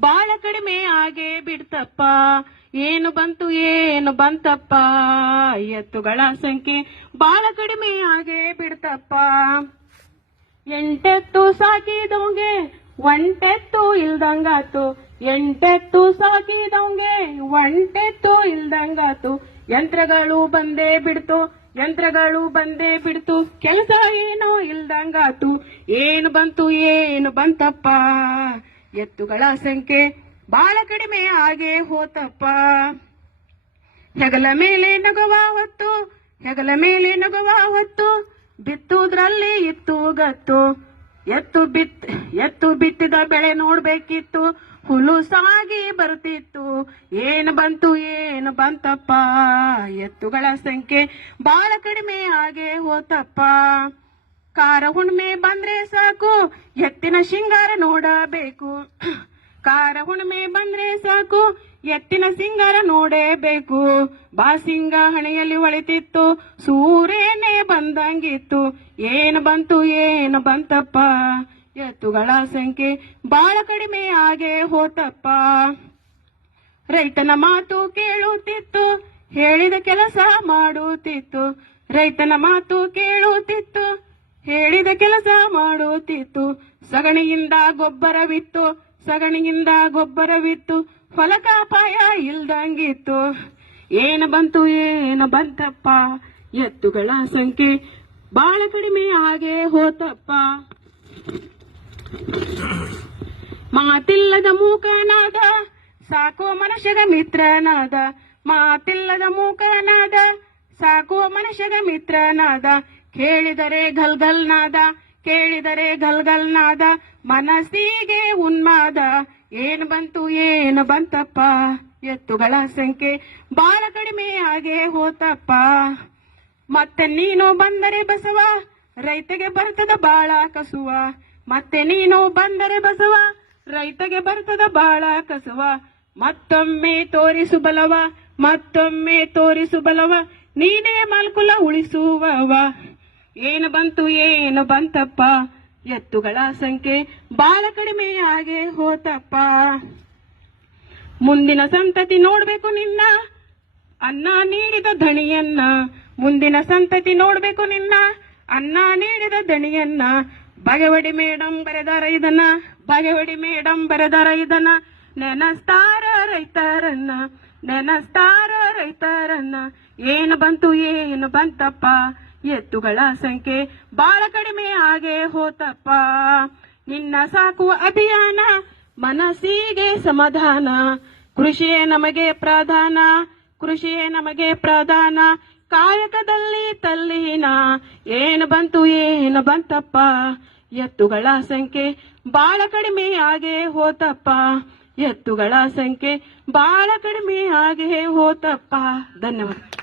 ಬಾಳ ಕಡಿಮೆ ಆಗೇ ಬಿಡ್ತಪ್ಪ. ಏನು ಬಂತು, ಏನು ಬಂತಪ್ಪ. ಎತ್ತುಗಳ ಸಂಖ್ಯೆ ಬಹಳ ಕಡಿಮೆ ಆಗೇ ಬಿಡ್ತಪ್ಪ. ಎಂಟೆತ್ತು ಸಾಕಿದವಂಗೆ ಒಂಟೆತ್ತು ಇಲ್ದಂಗಾತು. ಎಂಟೆತ್ತು ಸಾಕಿದವಂಗೆ ಒಂಟೆತ್ತು ಇಲ್ದಂಗಾತು. ಯಂತ್ರಗಳು ಬಂದೇ ಬಿಡ್ತು, ಯಂತ್ರಗಳು ಬಂದೇ ಬಿಡ್ತು. ಕೆಲಸ ಏನೋ ಇಲ್ದಂಗಾತು. ಏನು ಬಂತು, ಏನು ಬಂತಪ್ಪ. ಎತ್ತುಗಳ ಸಂಖ್ಯೆ ಬಹಳ ಕಡಿಮೆ ಆಗೇ ಹೋತಪ್ಪ. ಹೆಗಲ ಮೇಲೆ ನಗುವ ಹೊತ್ತು, ಹೆಗಲ ಮೇಲೆ ನಗುವ ಹೊತ್ತು, ಬಿತ್ತುದ್ರಲ್ಲಿ ಇತ್ತು ಗತ್ತು. ಎತ್ತು ಬಿತ್, ಎತ್ತು ಬಿತ್ತಿದ ಬೆಳೆ ನೋಡ್ಬೇಕಿತ್ತು ಹುಲು ಸಾಗಿ ಬರ್ತಿತ್ತು. ಏನು ಬಂತು, ಏನು ಬಂತಪ್ಪ. ಎತ್ತುಗಳ ಸಂಖ್ಯೆ ಬಹಳ ಕಡಿಮೆ ಆಗೇ ಹೋತಪ್ಪ. ಕಾರ ಹುಣ್ಮೆ ಬಂದ್ರೆ ಸಾಕು ಎತ್ತಿನ ಶೃಂಗಾರ ನೋಡಬೇಕು. ಕಾರ ಹುಣ್ಣಿಮೆ ಬಂದ್ರೆ ಸಾಕು, ಎತ್ತಿನ ಸಿಂಗಾರ ನೋಡೇಬೇಕು. ಬಾಸಿಂಗ ಹಣೆಯಲ್ಲಿ ಹೊಳಿತಿತ್ತು ಸೂರ್ಯನೇ ಬಂದಂಗಿತ್ತು. ಏನು ಬಂತು, ಏನು ಬಂತಪ್ಪ? ಎತ್ತುಗಳ ಸಂಖ್ಯೆ ಬಾಳ ಕಡಿಮೆ ಆಗೇ ಹೋತಪ್ಪ. ರೈತನ ಮಾತು ಕೇಳುತ್ತಿತ್ತು, ಹೇಳಿದ ಕೆಲಸ ಮಾಡುತ್ತಿತ್ತು. ರೈತನ ಮಾತು ಕೇಳುತ್ತಿತ್ತು ಹೇಳಿದ ಕೆಲಸ ಮಾಡುತ್ತಿತ್ತು. ಸಗಣಿಯಿಂದ ಗೊಬ್ಬರವಿತ್ತು. ಸಗಣಿಯಿಂದ ಗೊಬ್ಬರವಿತ್ತು. ಫಲಕಾಪಾಯ ಇಲ್ದಂಗಿತ್ತು. ಏನು ಬಂತು, ಏನು ಬಂತಪ್ಪ? ಎತ್ತುಗಳ ಸಂಖ್ಯೆ ಬಾಳ ಕಡಿಮೆ ಆಗೇ ಹೋತಪ್ಪ. ಮಾತಿಲ್ಲದ ಮೂಕನಾದ, ಸಾಕೋ ಮನುಷ್ಯಗ ಮಿತ್ರನಾದ. ಮಾತಿಲ್ಲದ ಮೂಕನಾದ, ಸಾಕೋ ಮನುಷ್ಯಗ ಮಿತ್ರನಾದ. ಕೇಳಿದರೆ ಗಲ್ಗಲ್ನಾದ ಕೇಳಿದರೆ ಗಲ್ಗಲ್ನಾದ ಮನಸ್ಸಿಗೆ ಉನ್ಮಾದ, ಏನು ಬಂತು, ಏನು ಬಂತಪ್ಪ, ಎತ್ತುಗಳ ಸಂಖ್ಯೆ ಬಾಳ ಕಡಿಮೆ ಆಗೇ ಹೋತಪ್ಪ. ಮತ್ತೆ ನೀನು ಬಂದರೆ ಬಸವ, ರೈತಗೆ ಬರ್ತದ ಬಾಳ ಕಸುವ. ಮತ್ತೆ ನೀನು ಬಂದರೆ ಬಸವ, ರೈತಗೆ ಬರ್ತದ ಬಾಳ ಕಸುವ. ಮತ್ತೊಮ್ಮೆ ತೋರಿಸು ಬಲವ, ಮತ್ತೊಮ್ಮೆ ತೋರಿಸು ಬಲವ, ನೀನೇ ಮಲ್ಕುಲ ಉಳಿಸುವವ. ಏನು ಬಂತು, ಏನು ಬಂತಪ್ಪ? ಎತ್ತುಗಳ ಸಂಖ್ಯೆ ಬಾಳ ಕಡಿಮೆ ಆಗೇ ಹೋತಪ್ಪ. ಮುಂದಿನ ಸಂತತಿ ನೋಡ್ಬೇಕು ನಿನ್ನ, ಅನ್ನ ನೀಡಿದ ದಣಿಯನ್ನ. ಮುಂದಿನ ಸಂತತಿ ನೋಡ್ಬೇಕು ನಿನ್ನ, ಅನ್ನ ನೀಡಿದ ದಣಿಯನ್ನ. ಬಗೆವಡಿ ಮೇಡಂ ಬರೆದಾರ ಇದನ್ನ, ಬಗೆವಡಿ ಮೇಡಂ ಬರೆದಾರ ಇದನ್ನ. ನೆನಸ್ತಾರ ರೈತರನ್ನ ನೆನಸ್ತಾರ ರೈತರನ್ನ. ಏನು ಬಂತು, ಏನು ಬಂತಪ್ಪ? ಎತ್ತುಗಳ ಸಂಖ್ಯೆ ಬಾಳ ಕಡಿಮೆ ಆಗೇ ಹೋತಪ್ಪ. ನಿನ್ನ ಸಾಕುವ ಅಭಿಯಾನ ಮನಸ್ಸಿಗೆ ಸಮಾಧಾನ. ಕೃಷಿಯೇ ನಮಗೆ ಪ್ರಧಾನ. ಕೃಷಿಯೇ ನಮಗೆ ಪ್ರಧಾನ. ಕಾಯಕದಲ್ಲಿ ತಲ್ಲಿನ. ಏನು ಬಂತು, ಏನು ಬಂತಪ್ಪ. ಎತ್ತುಗಳ ಸಂಖ್ಯೆ ಬಾಳ ಕಡಿಮೆ ಆಗೇ ಹೋತಪ್ಪ. ಎತ್ತುಗಳ ಸಂಖ್ಯೆ ಬಾಳ ಕಡಿಮೆ ಆಗೇ ಹೋತಪ್ಪ. ಧನ್ಯವಾದ.